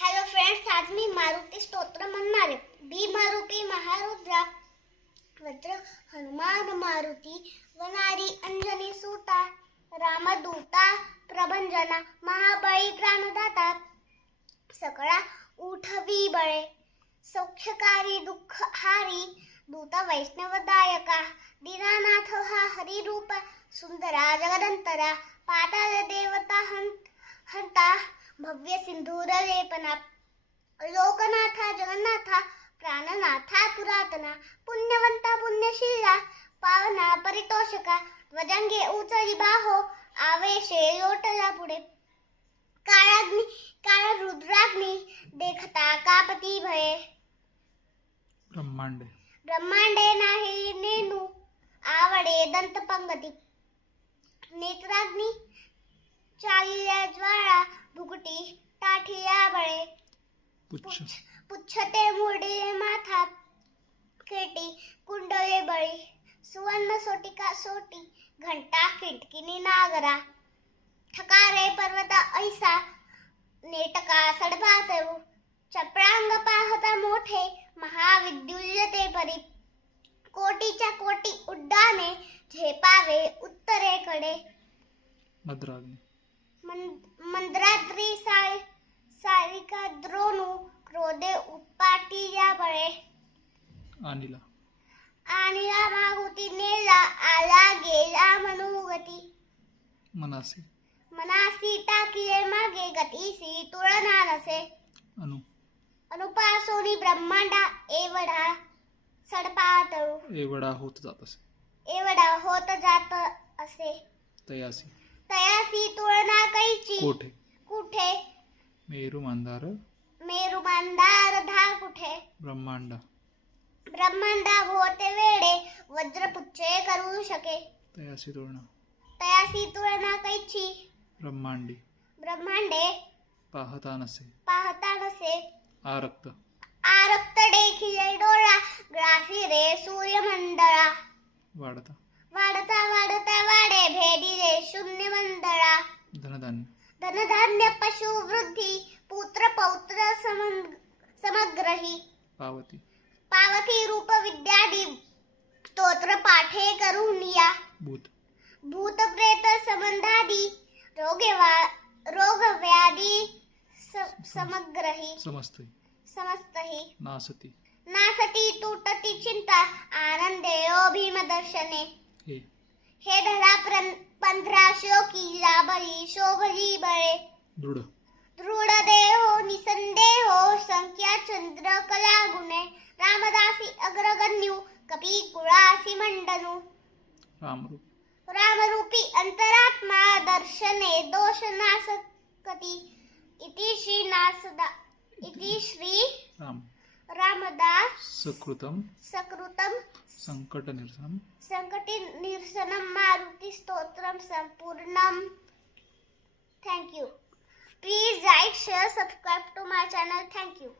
Hello friends, आज मी मारुती स्तोत्र म्हणणार आहे. भीमरूपी महारुद्रा वज्र हनुमान मारुती वनारी अंजनी सुता रामदूता प्रभंजना महाबळी प्राणदाता सकळा उठवी बळे सौख्यकारी दुःखहारी दूत वैष्णवदायका दीनानाथ हा हरिरूप सुंदरा जगदंतरा पाताल देवता हंता भव्य सिंधूर लेपना लोकनाथा जगन्नाथा प्राणनाथा पुरातना पुण्यवंता पुण्यशीला पावना परितोषका ध्वजंगे उचली बाहो आवेशे लोटला पुढे काळाग्नी काळ रुद्राग्नी देखता कापती भये ब्रह्मांडे नाही नेनू आवडे दंत पंगती नेत्राग्नी चालिया ज्वाळा भुकटी टाठिया बळे पुच्छते मुरडे माथा खेटी कुंडले बळी सुवर्ण सोटिका सोटी घंटा खिटकिनी नागरा ठकारे पर्वत ऐसा नेटका सडपा तरू चपळांग पाहता मोठे महाविद्युल्य ते परी कोटीच्या कोटी उड्डाणे झेपावे उत्तरेकडे मंद्राद्री सारिका द्रोणू क्रोधे उपाटी या बळे आणिला मागुती नेला आला गेला मनुगती मनासी टाकिले मागे गतीसी तुळना नसे अनुपासोनी ब्रह्मांडा एवढा सडपातळू एवढा होत जात असे तयासी तुळना कैची कुठे मेरू मंदार धा कुठे ब्रह्मांडा होते वेडे वज्रपुच्छे करू शके तयासी तुळना कैची ब्रह्मांडे पाहता नसे आरक्त देखिले डोळा ग्रासी रे सूर्यमंडळा वाढता वाढे भेदिले शून्य मंडळा धनधान्य पशु वृद्धी पुत्र पौत्र समग्रही पावती रूप विद्यादी स्तोत्र पाठे करुनिया भूत प्रेत संबंधादी रोग व्याधी समग्रही समस्तही नासती तुटती चिंता आनंदे भीमदर्शने हे धरा 15 शोकी लाभली शोभली बळे दृढ देहो निसंदेहो संख्या चंद्र कला गुणे रामदासी अग्रगण्यू कपी कुळासी मंडनु रामरूपी अंतरात्मा दर्शने दोष नासकती इति श्री रामदास सकृतम संकट निरसनम Maruti stotram संपूर्णम. Thank you. Please like, share, subscribe to my channel. Thank you.